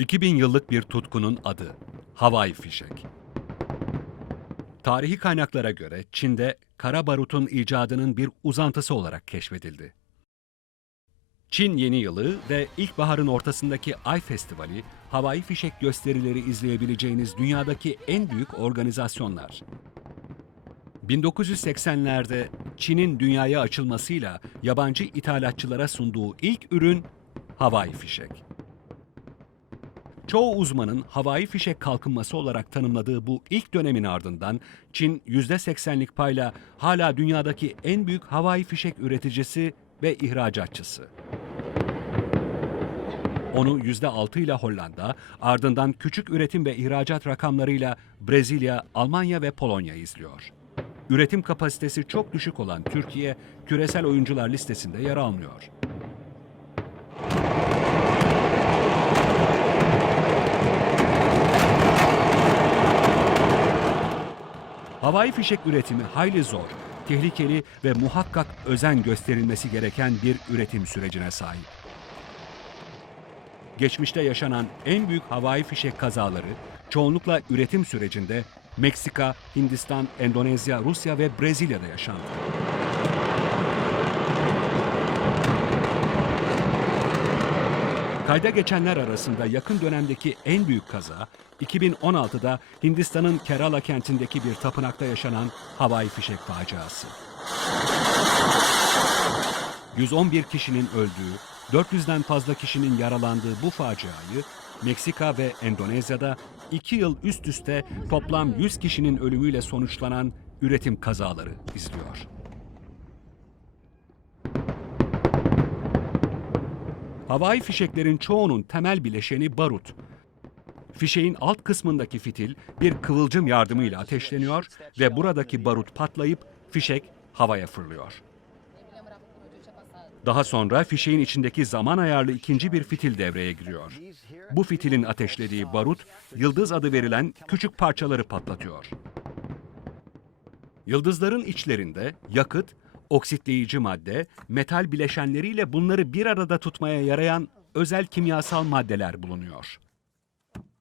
2000 yıllık bir tutkunun adı havai fişek. Tarihi kaynaklara göre Çin'de kara barutun icadının bir uzantısı olarak keşfedildi. Çin Yeni Yılı ve ilkbaharın ortasındaki Ay Festivali, havai fişek gösterileri izleyebileceğiniz dünyadaki en büyük organizasyonlar. 1980'lerde Çin'in dünyaya açılmasıyla yabancı ithalatçılara sunduğu ilk ürün havai fişek. Çoğu uzmanın havai fişek kalkınması olarak tanımladığı bu ilk dönemin ardından Çin %80'lik payla hala dünyadaki en büyük havai fişek üreticisi ve ihracatçısı. Onu %6 ile Hollanda, ardından küçük üretim ve ihracat rakamlarıyla Brezilya, Almanya ve Polonya izliyor. Üretim kapasitesi çok düşük olan Türkiye, küresel oyuncular listesinde yer almıyor. Havai fişek üretimi hayli zor, tehlikeli ve muhakkak özen gösterilmesi gereken bir üretim sürecine sahip. Geçmişte yaşanan en büyük havai fişek kazaları çoğunlukla üretim sürecinde Meksika, Hindistan, Endonezya, Rusya ve Brezilya'da yaşandı. Kayda geçenler arasında yakın dönemdeki en büyük kaza 2016'da Hindistan'ın Kerala kentindeki bir tapınakta yaşanan havai fişek faciası. 111 kişinin öldüğü, 400'den fazla kişinin yaralandığı bu faciayı Meksika ve Endonezya'da 2 yıl üst üste toplam 100 kişinin ölümüyle sonuçlanan üretim kazaları izliyor. Havai fişeklerin çoğunun temel bileşeni barut. Fişeğin alt kısmındaki fitil bir kıvılcım yardımıyla ateşleniyor ve buradaki barut patlayıp fişek havaya fırlıyor. Daha sonra fişeğin içindeki zaman ayarlı ikinci bir fitil devreye giriyor. Bu fitilin ateşlediği barut, yıldız adı verilen küçük parçaları patlatıyor. Yıldızların içlerinde yakıt, oksitleyici madde, metal bileşenleriyle bunları bir arada tutmaya yarayan özel kimyasal maddeler bulunuyor.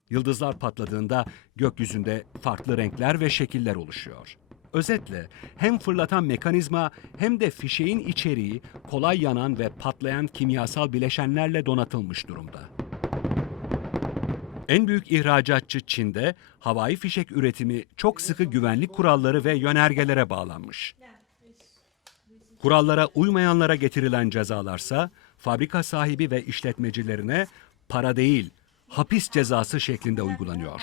Yıldızlar patladığında gökyüzünde farklı renkler ve şekiller oluşuyor. Özetle hem fırlatan mekanizma hem de fişeğin içeriği kolay yanan ve patlayan kimyasal bileşenlerle donatılmış durumda. En büyük ihracatçı Çin'de havai fişek üretimi çok sıkı güvenlik kuralları ve yönergelere bağlanmış. Kurallara uymayanlara getirilen cezalarsa fabrika sahibi ve işletmecilerine para değil, hapis cezası şeklinde uygulanıyor.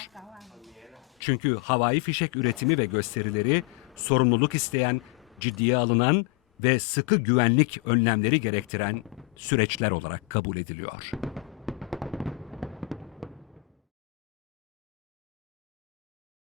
Çünkü havai fişek üretimi ve gösterileri sorumluluk isteyen, ciddiye alınan ve sıkı güvenlik önlemleri gerektiren süreçler olarak kabul ediliyor.